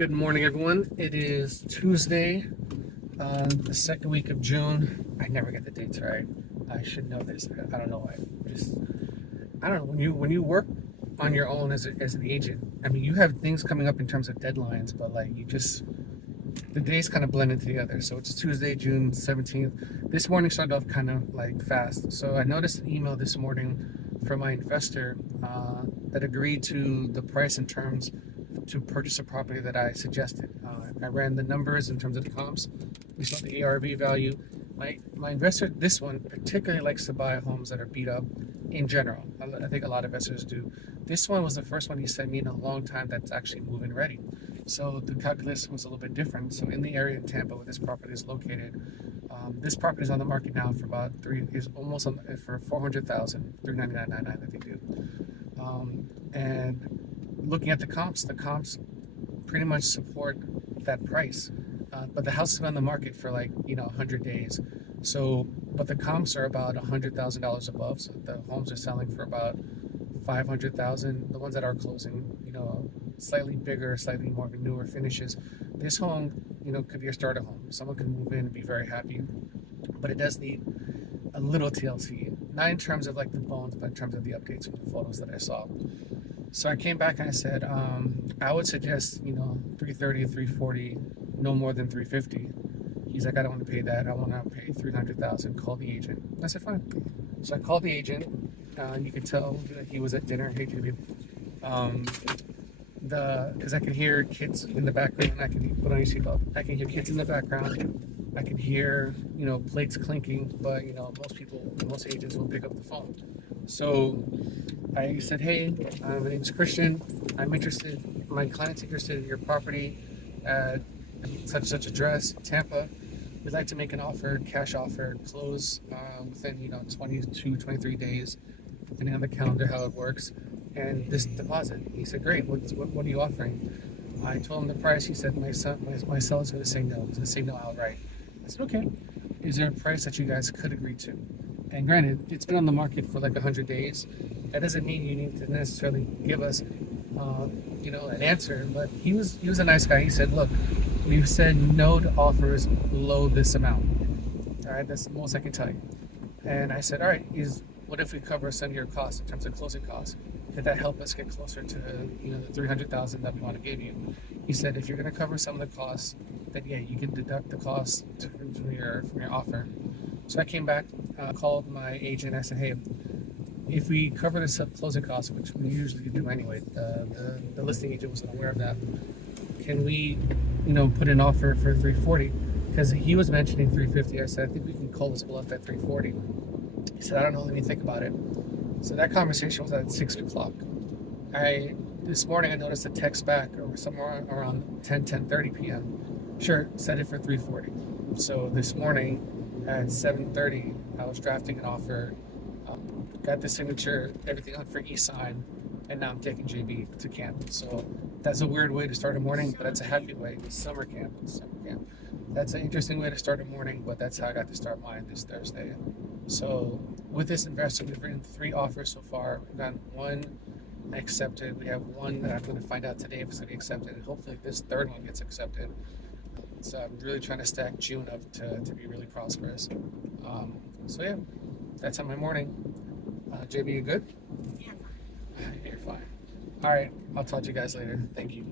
Good morning, everyone. It is Tuesday, the second week of June. I never get the dates right. I should know this. I don't know why. I don't know. When you work on your own as an agent, I mean, you have things coming up in terms of deadlines, but like the days kind of blend into the other. So it's Tuesday, June 17th. This morning started off kind of like fast. So I noticed an email this morning from my investor that agreed to the price and terms to purchase a property that I suggested. I ran the numbers in terms of the comps. We saw the ARV value. My investor, this one, particularly likes to buy homes that are beat up in general. I think a lot of investors do. This one was the first one he sent me in a long time that's actually move-in ready. So the calculus was a little bit different. So in the area in Tampa where this property is located, this property is on the market now for about for 400,000, 399.99 that they do. And looking at the comps pretty much support that price. But the house has been on the market for 100 days. So, but the comps are about $100,000 above. So the homes are selling for about 500,000. The ones that are closing, slightly bigger, slightly more newer finishes. This home, could be a starter home. Someone can move in and be very happy, but it does need a little TLC. Not in terms of like the bones, but in terms of the updates from the photos that I saw. So I came back and I said, I would suggest, 330, 340, no more than 350. He's like, I don't want to pay that. I want to pay 300,000. Call the agent. I said, fine. So I called the agent. You could tell that he was at dinner. Hey, Julie. Because I can hear kids in the background. I can put on your seatbelt. I can hear kids in the background. I can hear, plates clinking. But most agents will pick up the phone. So I said, hey, my name's Christian. I'm interested. My client's interested in your property at such address, Tampa. We'd like to make an offer, cash offer, close within 22, 23 days, depending on the calendar how it works. And this deposit. He said, great. What are you offering? I told him the price. He said, my seller's going to say no. He's going to say no outright. I said, okay. Is there a price that you guys could agree to? And granted, it's been on the market for 100 days. That doesn't mean you need to necessarily give us, an answer. But he was a nice guy. He said, look, we've said no to offers below this amount. All right, that's the most I can tell you. And I said, all right, what if we cover some of your costs in terms of closing costs? Could that help us get closer to the 300,000 that we want to give you? He said, if you're going to cover some of the costs, then yeah, you can deduct the cost from your offer. So I came back, called my agent. I said, hey, if we cover the closing costs, which we usually do anyway, the listing agent wasn't aware of that. Can we, put an offer for 340? Because he was mentioning 350. I said, I think we can call this bluff at 340. He said, I don't know, let me think about it. So that conversation was at 6 o'clock. This morning I noticed a text back or somewhere around 10:30 p.m. Sure, set it for 340. So this morning at 7:30, I was drafting an offer, got the signature, everything on for e-sign, and now I'm taking JB to camp. So that's a weird way to start a morning, but that's a happy way. Summer camp. That's an interesting way to start a morning, but that's how I got to start mine this Thursday. So with this investor, we've written 3 offers so far. We've got 1 accepted. We have 1 that I'm going to find out today if it's going to be accepted, and hopefully this 3rd one gets accepted. So I'm really trying to stack June up to be really prosperous. So yeah, that's on my morning. JB, you good? Yeah. You're fine. All right, I'll talk to you guys later. Thank you.